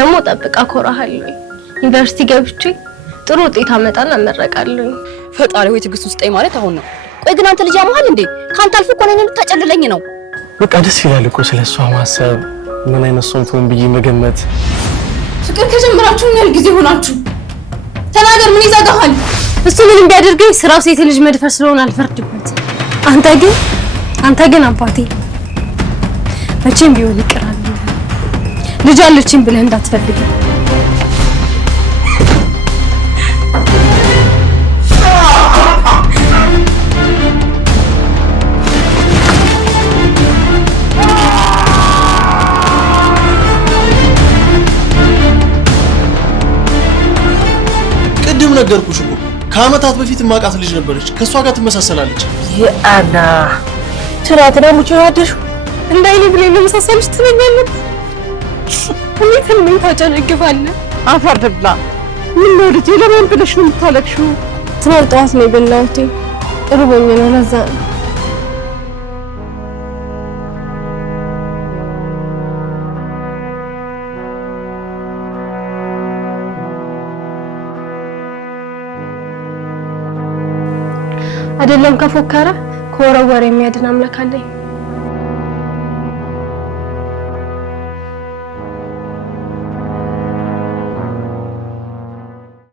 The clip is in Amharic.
ደግሞ ጠብቃ ኮራሃለሁ። ዩኒቨርሲቲ ገብቼ ጥሩ ውጤት አመጣና እመረቃለሁ። ፈጣሪ ወይ ትግስት ውስጠኝ ማለት አሁን ነው። ቆይ ግን አንተ ልጅ ያማል እንዴ? ካንተ አልፎ እኮ ነኝ ልታጨልለኝ ነው። በቃ ደስ ይላል እኮ ስለሷ ማሰብ፣ ምን አይነት ሰው ትሆን ብዬ መገመት። ፍቅር ከጀመራችሁ ምን ያህል ጊዜ ሆናችሁ? ተናገር፣ ምን ይዘጋሃል? እሱ ምንም ቢያደርገኝ ስራው ሴት ልጅ መድፈር ስለሆነ አልፈርድበት። አንተ ግን አባቴ መቼም ቢሆን ይቅራል። ልጅ አለችኝ ብለህ እንዳትፈልግ። ቅድም ነገርኩሽ እኮ ከአመታት በፊት ማቃት ልጅ ነበረች። ከሷ ጋር ትመሳሰላለች። ያአና ትናንትና ሙቹ ያደርሽ እንዳይኔ ብለኝ ለመሳሰልሽ ትነኛለህ። ምን ታጨነግፋለህ? አፈር ድብላ። ምን ነው ልጄ፣ ለምን ብለሽ ነው የምታለቅሽው? ትናንት ጠዋት ነው የበላሁት። እርቦኝ ነው ለዛ ነው። አይደለም ከፎከረ ከወረወረ የሚያድን አምላክ አለኝ።